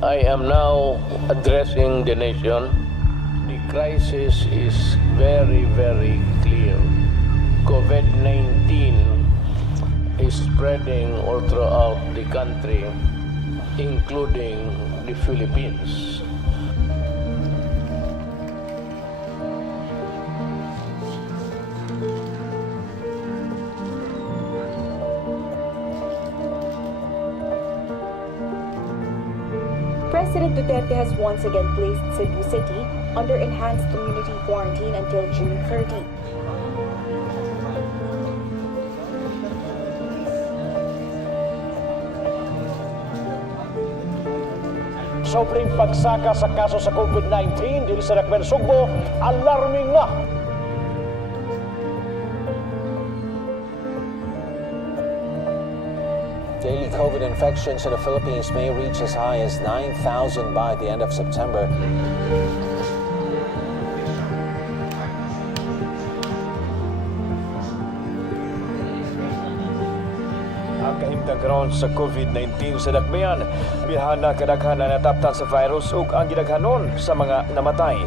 I am now addressing the nation. The crisis is very, very clear. COVID-19 is spreading all throughout the country, including the Philippines. President Duterte has once again placed Cebu City under enhanced community quarantine until June 30. Sobring pagsaka sa kaso sa COVID-19 dito sa Dakbayan, Sugbo, alarming na. Daily COVID infections in the Philippines may reach as high as 9,000 by the end of September. Ang kahimtang karon sa COVID-19 sa Dakbayan, bihana kadaghan na nataptan sa virus ug ang gidaghanon sa mga namatay.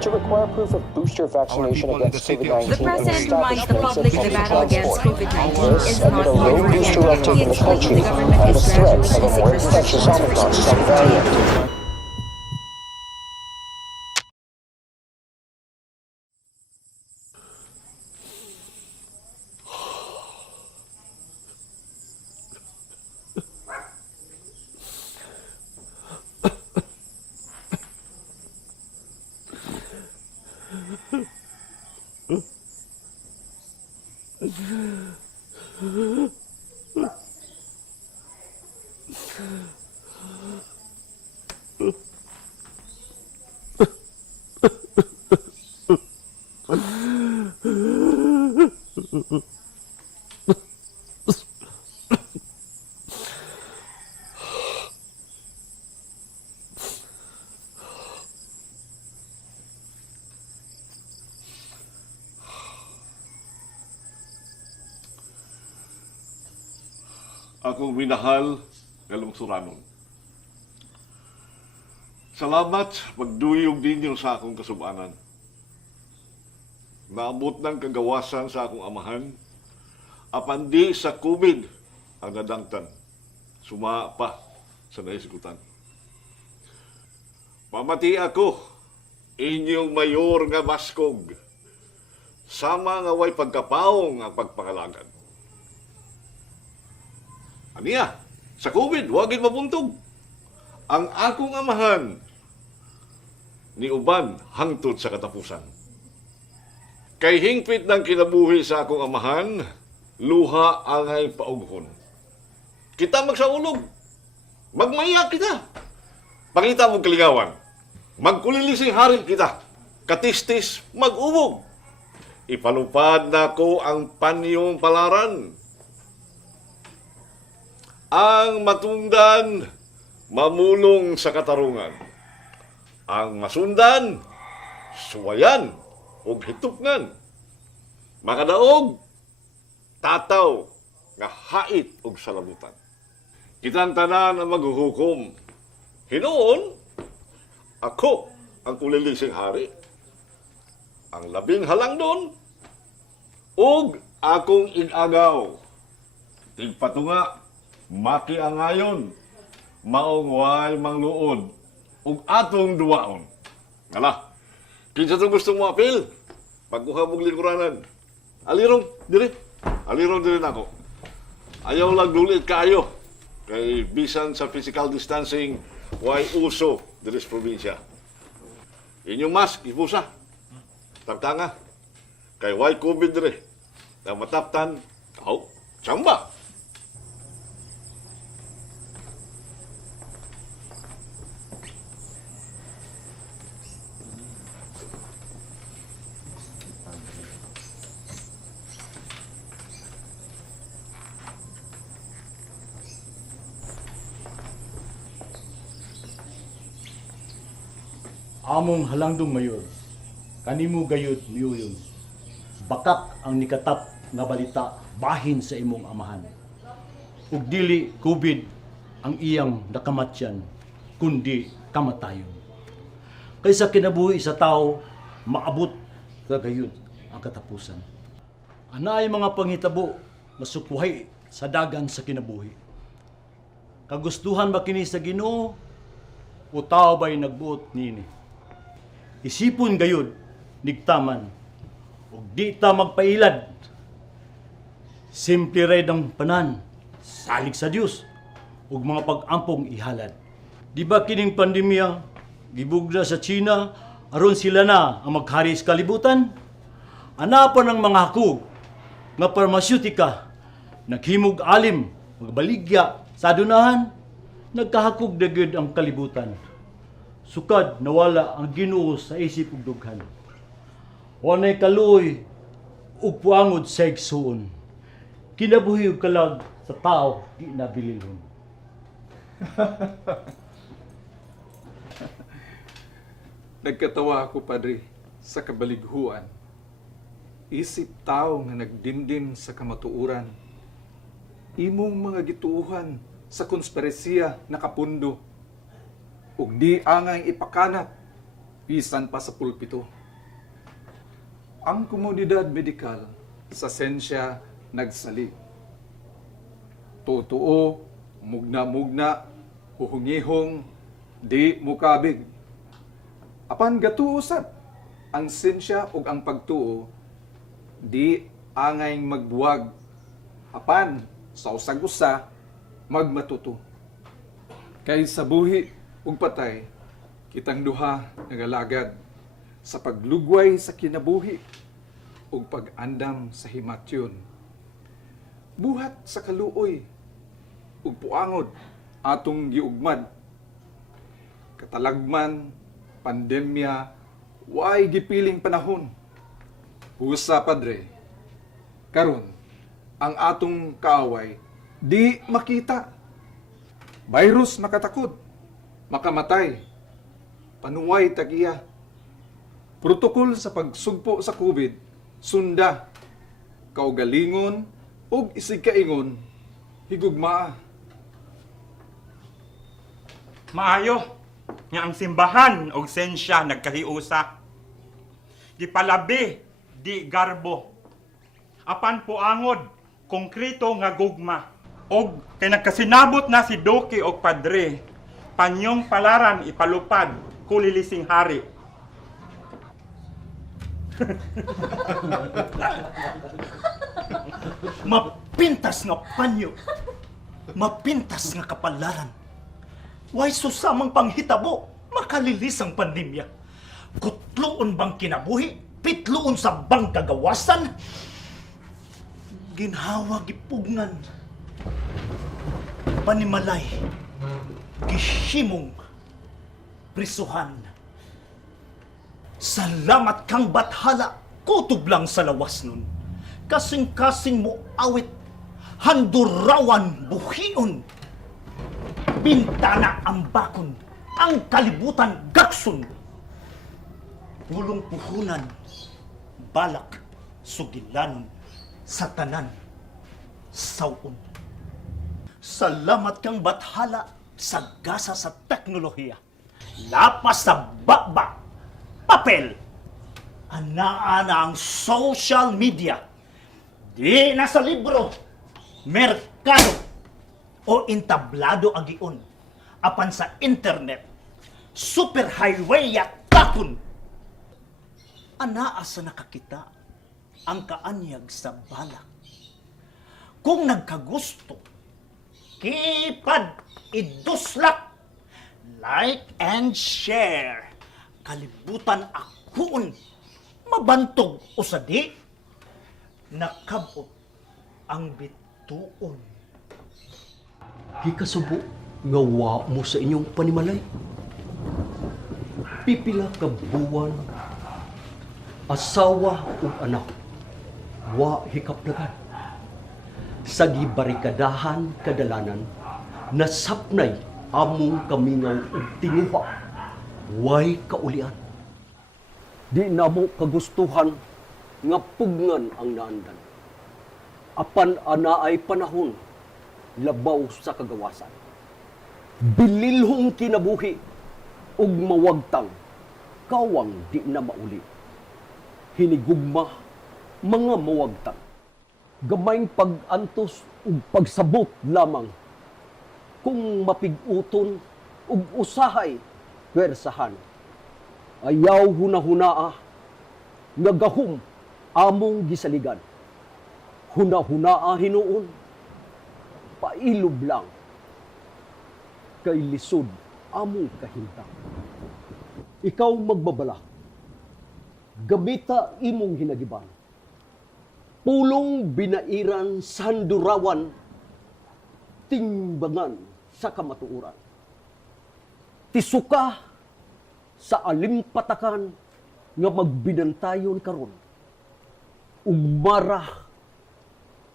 To require proof of booster vaccination against COVID-19. The president reminds the public the battle against COVID-19 is not amid a low over. booster uptake in the country The government and the is threat gradually of a more easing infectious restrictions Omicron to subvariant. Akong minahal nga lungsuranon. Salamat magduyog ninyo sa akong kasubanan. Naabot ng kagawasan sa akong amahan, apan di sa COVID ang nadangtan. Suma pa sa naisikutan. Pamati ako, inyong mayor nga Baskog. Sama nga way pagkapaong ang pagpangalagan. Aniya, sa COVID, wagin mabuntog. Ang akong amahan, ni uban hangtod sa katapusan. Kay hingpit ng kinabuhi sa akong amahan, luha angay paughon. Kita magsaulog, magmaya kita. Pangita mong kalingawan, magkulilising haril kita, katistis mag-ubog. Ipalupad na ko ang panyong palaran. Ang matundan, mamulong sa katarungan. Ang masundan, suwayan o hitupngan. Makadaog, tataw, nga hait o salabutan. Kitang tanan ang maghuhukom. Hinoon, ako ang kulilising hari. Ang labing halangdon, ug akong inagaw. Tigpatunga, makiangayon, maong way mangluod, ug atong duwaon. Ngala, kinsa itong gusto mo apil? Pagkuha mong lingkuranan. Alirong, diri. Alirong diri nako. Ayaw lang dulit kayo. Kay bisan sa physical distancing, way uso diri sa probinsya. Inyong mask, ibusa. Taptanga. Kay way COVID diri. Na mataptan, tsamba. Among halangdong mayor, kanimo gayud miyuyon. Bakak ang nikatap nga balita bahin sa imong amahan. Ug dili COVID ang iyang nakamatyan, kundi kamatayon. Kaysa kinabuhi sa tao, maabot sa gayud ang katapusan. Anay mga panghitabo nga sukuhay sa dagan sa kinabuhi. Kagustuhan ba kini sa Ginoo o tao ba'y nagbuot nini? Isipon gayud nigtaman ug di ta magpailad. Simple ray ang panan, salig sa Dios ug mga pag-ampong ihalad. Di ba kining pandemya gibugna sa China aron sila na ang maghari sa kalibutan? Ana pa ng mga hakog nga parmaseutika naghimog alim magbaligya sa adunahan, nagkahakog dagid ang kalibutan. Sukad nawala ang Ginoo sa isip ug dughan. Walay kaluoy ug puangod sa igsuon. Kinabuhi ug kalag sa tao di nabililhon. Nagkatawa ako, Padre, sa kabalighuan. Isip tao nga nagdindin sa kamatuuran. Imong mga gituuhan sa konspirasiya nakapundo. Ug di angay ipakanat, bisan pa sa pulpito. Ang komunidad medikal sa sensya nagsali. Totoo, mugna-mugna, huhungihong, di mukabig. Apan gatuo sad ang sensya ug ang pagtuo, di angay magbuwag. Apan sa usag-usa magmatuto. Kay sa buhi ug patay, kitang duha nagalagad sa paglugway sa kinabuhi ug pag-andam sa himatyon. Buhat sa kaluoy ug puangod atong giugmad. Katalagman, pandemya, way gipiling panahon. Husa, Padre, karon ang atong kaaway di makita. Virus makatakod, makamatay, panuway tagiya. Protokol sa pagsugpo sa COVID, sunda, kaugalingon, ug isigkaingon, higugmaa. Maayo nga ang simbahan og sensya nagkahiusa. Gipalabi di garbo. Apan puangod konkreto nga gugma. Og kay nagkasinabot na si Doki og Padre, panyong palaran ipalupad kulilising hari. Mapintas nga panyo, mapintas nga kapalaran. Way susamang panghitabo, makalilis ang pandemya. Kutloon bang kinabuhi, pitloon sa bang kagawasan. Ginhawa gipugnan, panimalay, gihimong prisuhan. Salamat kang bathala, kutob lang sa lawas nun. Kasing-kasing mo awit, handurawan buhion. Bintana ang bakon, ang kalibutan gaksun. Pulong puhunan, balak, sugilanon, satanan, sawon. Salamat kang bathala, sagasa sa teknolohiya. Lapas sa bakba, papel. Ana-ana ang social media. Di na sa libro, merkado, o intablado agion. Apan sa internet, superhighway yakapon. Anaa sa nakakita ang kaanyag sa balak. Kung nagkagusto, kipad, iduslak, like and share. Kalibutan akon, mabantog o sadi, nakabot ang bituon. Gikasubo nga wa mo sa inyong panimalay. Pipila ka buwan, asawa ug anak, wa hikaplagan. Sa gibarikadahan kadalanan, nasapnay among kamingaw ug tinuha, way kaulian. Di na mo kagustuhan nga pugngan ang naandan. Apan ana ay panahon labaw sa kagawasan. Bililhong kinabuhi ug mawagtang kawang di na mauli. Hinigugma mga mawagtang. Gamayng pag-antos ug pagsabot lamang kung mapig-uton ug usahay pwersahan. Ayaw hunahunaa nga gahom among gisaligan. Hunahunaa hinuon pailob lang kay lisod among kahintang. Ikaw magbabala, gamita imong hinagiban. Pulong binairan sa handurawan, timbangan sa kamatuuran. Tisuka sa alimpatakan nga magbinantayon karon. Ugmara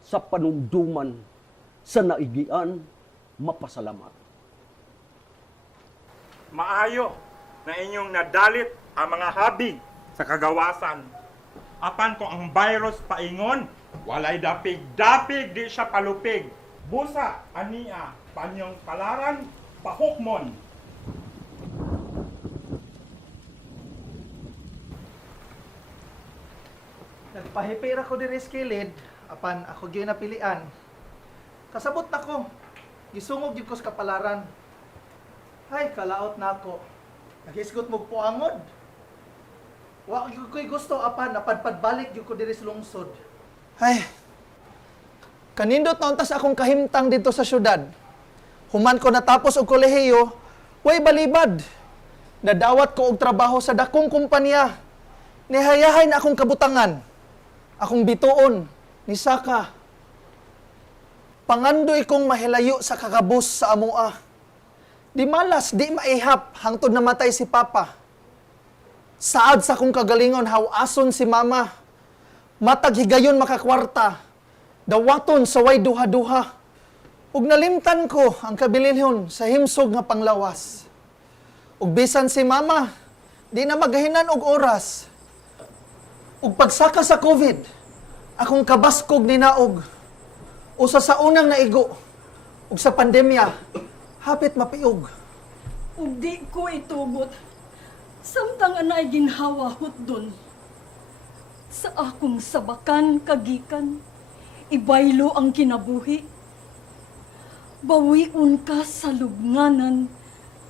sa panumduman sa naigian mapasalamat. Maayo na inyong nadalit ang mga habig sa kagawasan. Apan ko ang virus paingon, walay dapig-dapig di siya palupig. Busa, ania, panyong palaran, pahukmon. Nagpahipir ako diri sa kilid, apan ako gyud napilian. Kasabot nako, gisungog gyud ko sa kapalaran. Ay, kalaot na ako. Naghisgot mo puangod. Wa gyud ko'y gusto apan napadpad balik gyud ko diri sa lungsod. Ay, kanindot na untas akong kahimtang dito sa syudad. Human ko natapos og kolehiyo, way balibad. Nadawat ko og trabaho sa dakong kumpanya. Nihayahay na akong kabutangan. Akong bituon, ni Saka. Pangandoy kong mahilayo sa kakabus sa amua. Di malas, di maihap, hangtod namatay si Papa. Saad sa kong kagalingon, hawason si Mama. Matag higayon makakwarta. Dawaton sa way duha-duha. Ug nalimtan ko ang kabilinhon sa himsog nga panglawas. Ug bisan si Mama, di na magahinan og oras. Ug pagsaka sa COVID, akong kabaskog ni naog. Usa sa unang naigo, ug sa pandemya, hapit mapiog. Ug di ko itugot, samtang anay ginhawahot dun. Sa akong sabakan kagikan, ibaylo ang kinabuhi. Bawiun ka sa lubnganan,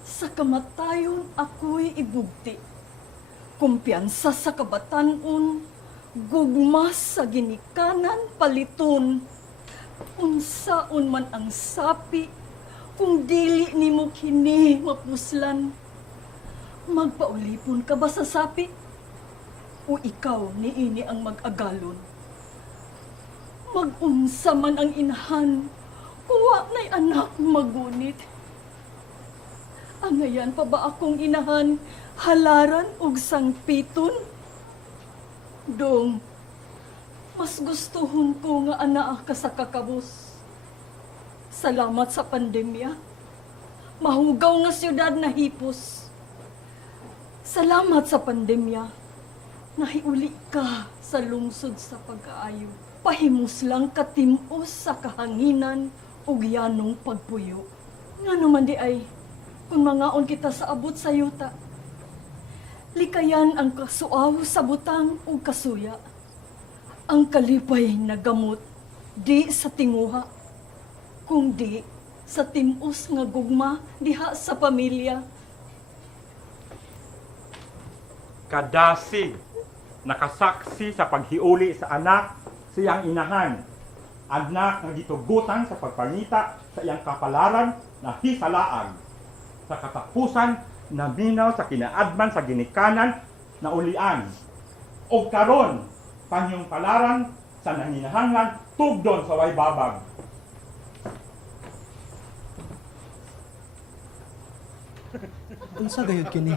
sa kamatayon ako'y ibugti. Kumpiyansa sa kabatanon, gugmas sa ginikanan paliton. Unsaon man ang sapi, kung dili nimo kini mapuslan. Magpaulipon ka ba sa sapi? O ikaw niini ang mag-agalon? Mag-unsa man ang inahan, kuwa na'y anak magunit. Angayan pa ba akong inahan, halaran og sangpiton? Dong, mas gustuhon ko nga anaa ka sa kakabus. Salamat sa pandemya. Mahugaw nga siyudad na hipos. Salamat sa pandemya. Nahiuli ka sa lungsod sa pag-aayo. Pahimos lang katimos sa kahanginan ug yanong pagpuyo. Nga naman di ay, kung mangaon kita sa abot sa yuta, likayan ang kasuaw sa butang o kasuya. Ang kalipay na gamot, di sa tinguha, kundi sa timos nga gugma diha sa pamilya. Kadasig, nakasaksi sa paghiuli sa anak siyang inahan. Anak nga gitugutan sa pagpangita sa iyang kapalaran na hisalaag. Sa katapusan, naminaw sa kinaadman sa ginikanan na ulian. O karon, panyong palaran sa nanginahanglan tugdon sa way babag. Unsa gayud kini?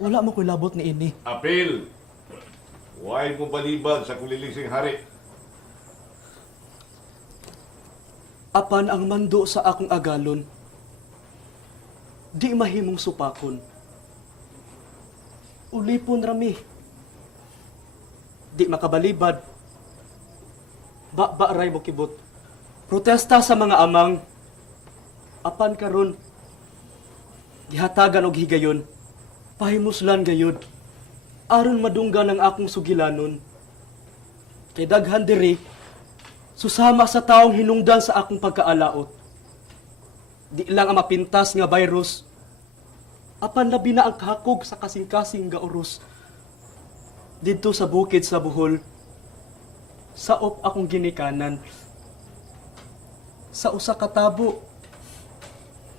Wala mo ko'y labot ni ini. Apil! Huwag mo balibag sa kulilising hari. Apan ang mando sa akong agalon, di mahimong supakon. Ulipon rami. Di makabalibad. Ba-ray mo kibot. Protesta sa mga amang. Apan karon gihatagan og higayon. Pahimuslan gayud. Aron madunggan ang akong sugilanon. Kay daghan diri susama sa taong hinungdan sa akong pagkaalaot. Di lang ang mapintas nga virus. Apan labi na ang kahakog sa kasing-kasing nga oros. Dito sa bukid sa Bohol, saop akong ginikanan. Sa usa ka tabo,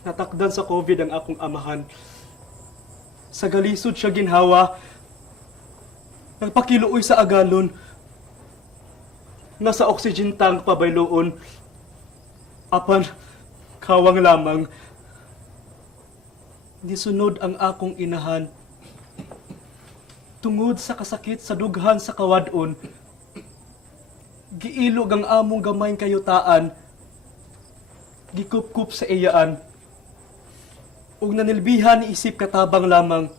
natakdan sa COVID ang akong amahan. Sa galisod siya ginhawa, nagpakiluoy sa agalon. Nasa oxygen tank pabayloon. Apan, kawang lamang. Nisunod ang akong inahan. Tungod sa kasakit sa dughan sa kawadon, giilog ang among gamayng kayutaan, gikup-kup sa iyaan, ug nanilbihan ni isip katabang lamang.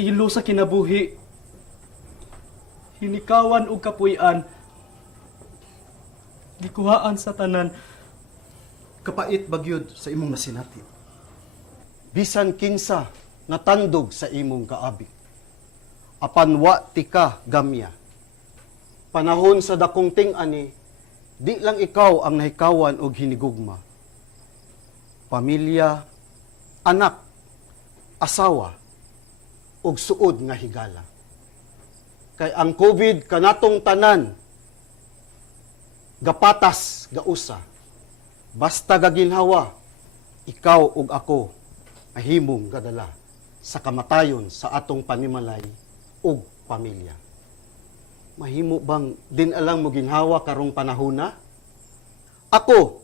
Ilo sa kinabuhi, hinikawan ug kapuy-an, gikuhaan sa tanan. Kapait bagyod sa imong nasinati. Bisan kinsa natandog sa imong kaabi. Apan wa tika gamya. Panahon sa dakong ting-ani, di lang ikaw ang nahikawan og hinigugma. Pamilya, anak, asawa, og suod nga higala. Kay ang COVID kanatong tanan, gapatas, gausa. Basta gaginhawa, ikaw ug ako mahimong gadala sa kamatayon sa atong panimalay ug pamilya. Mahimo bang din alang mo ginhawa karong panahona? Ako,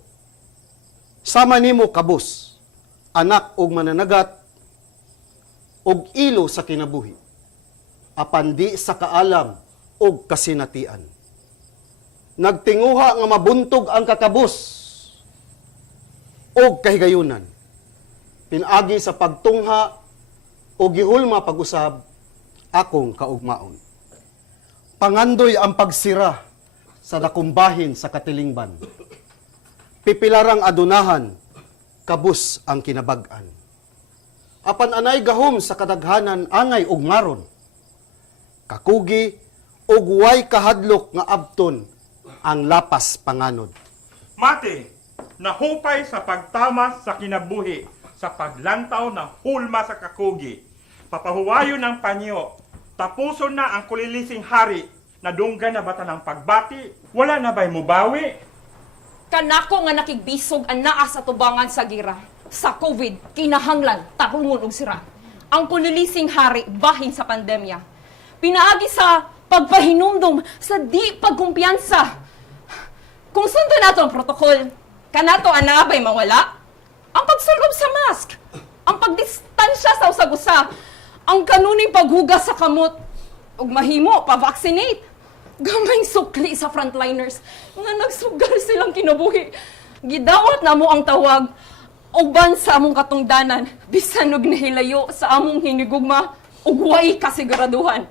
sama nimo kabus, anak ug mananagat, ug ilo sa kinabuhi, apan di sa kaalam ug kasinatian. Nagtinguha nga mabuntog ang kakabus, og kahigayunan, pinagi sa pagtungha o gihulma pag-usab, akong kaugmaon. Pangandoy ang pagsira sa dakumbahin sa katilingban. Pipilarang adunahan, kabus ang kinabag-an. Apan anay gahom sa kadaghanan angay ug maron. Kakugi ug way kahadlok nga abton ang lapas panganod. Mate, nahupay sa pagtamas sa kinabuhi, sa paglantaw ng hulma sa kakugi. Papahuwayo ng panyo, tapuson na ang kulilising hari, nadunggan na bata ng pagbati, wala na ba'y mubawi? Kanako nga nakigbisog ang naa sa tubangan sa gira. Sa COVID, kinahanglan, tarungon og sira. Ang kulilising hari, bahin sa pandemya. Pinaagi sa pagpahinumdum, sa di pagkumpiyansa. Kung sundo nato ang protokol, kanato anabay mawala? Ang pagsulob sa mask, ang pagdistansya sa usag-usa, ang kanuning paghugas sa kamot, ug mahimo pa-vaccinate. Gamay sukli sa frontliners nga nagsugal silang kinabuhi. Gidawat na mo ang tawag, uban sa among katungdanan, bisan og nahilayo sa among hinigugma, ug way kasiguraduhan.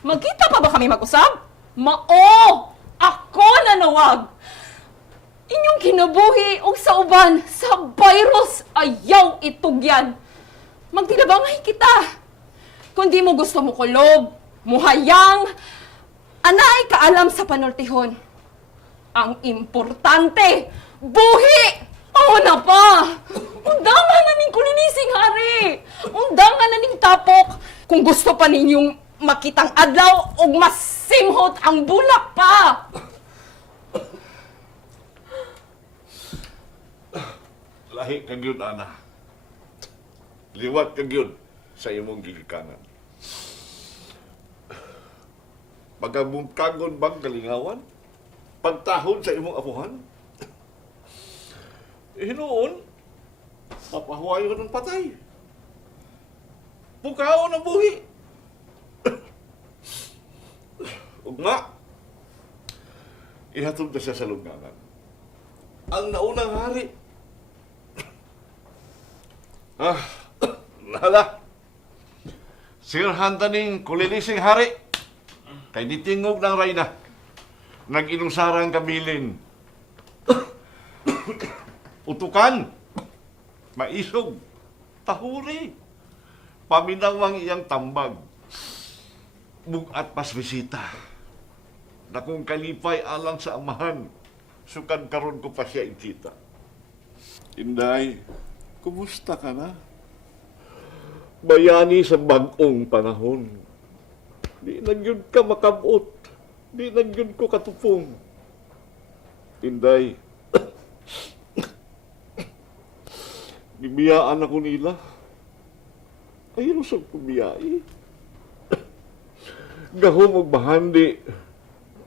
Magkita pa ba kami mag-usab? Mao! Ako nanawag! Inyong kinabuhi o sa uban, sa virus, ayaw itugyan. Magdilabangay kita. Kung di mo gusto mo kulob, muhayang, anay kaalam sa panultihon. Ang importante, buhi! Oo na pa! Undangan na ning kulinising hari! Undangan na ning tapok! Kung gusto pa ninyong makitang adlaw o masimhot ang bulak pa! Lahi kag yun, ana. Liwat kag yun sa imong gigikanan. Pagabungkagon bang kalingawan? Pagtahon sa imong amuhan? Hinoon, mapahuwayo ng patay. Pukaon ang buhi. Ugma, ihatod na siya sa lungangan. Ang naunang hari, nala, Sirhan taning kulilising hari. Kay ditingog ng rayna. Nag-inusarang kabilin. Utukan. Maisog. Tahuri. Paminawang iyang tambag. Bugat pas bisita. Na kung kalipay alang sa amahan, sukan karon ko pa siya ikita. Inday, kumusta ka na? Bayani sa bag-ong panahon. Di nagyun ka makabot. Di nagyun ko katupong. Inday, gibiyaan ako nila. Ayun sa kubiyai. Gahom og bahandi.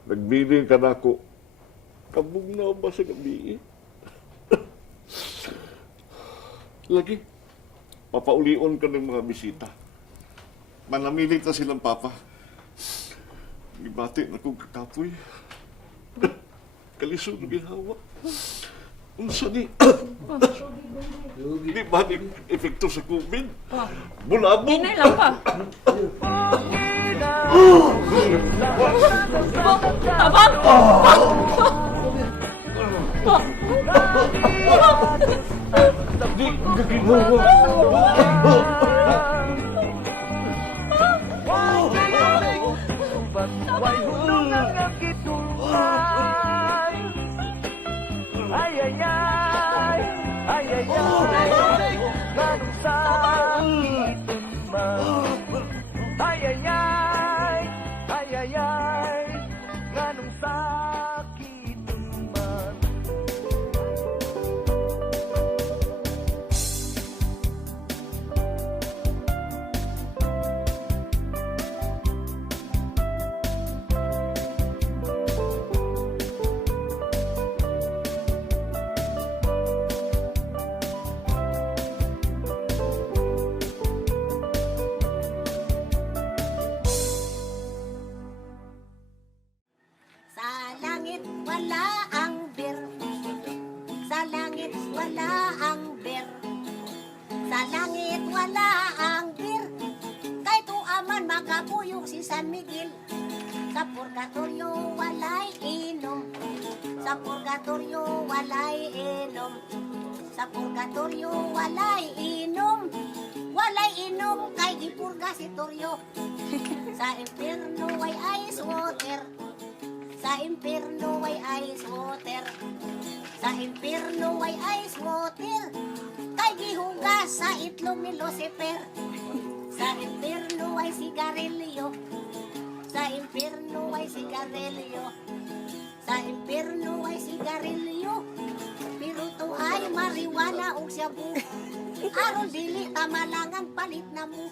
Nagbilin ka na ako. Kabog na ba sa gabi? Lagi, papaulion ka ng mga bisita. Manamilit na silang papa. Gibati na kong kakapoy. Kalisod na ginawa. Unsa ni? Di ba ni epekto sa COVID? Bulabog! Inay lang pa. Tabang! Sa langit wala ang bir, kay tuaman makapuyok si San Miguel. Sa purgatorio walay inom, sa purgatorio walay inom, sa purgatorio walay inom, walay inom kay gipurgatorio. Sa impierno way ice water, sa impierno way ice water, sa impierno way ice water, kay gihugas sa itlog ni Lucifer. Sa impierno ay sigarilyo, sa impierno ay sigarilyo, sa impierno ay sigarilyo, pero to ay marijuana o shabu. Aron dili tamalangan palit na mo.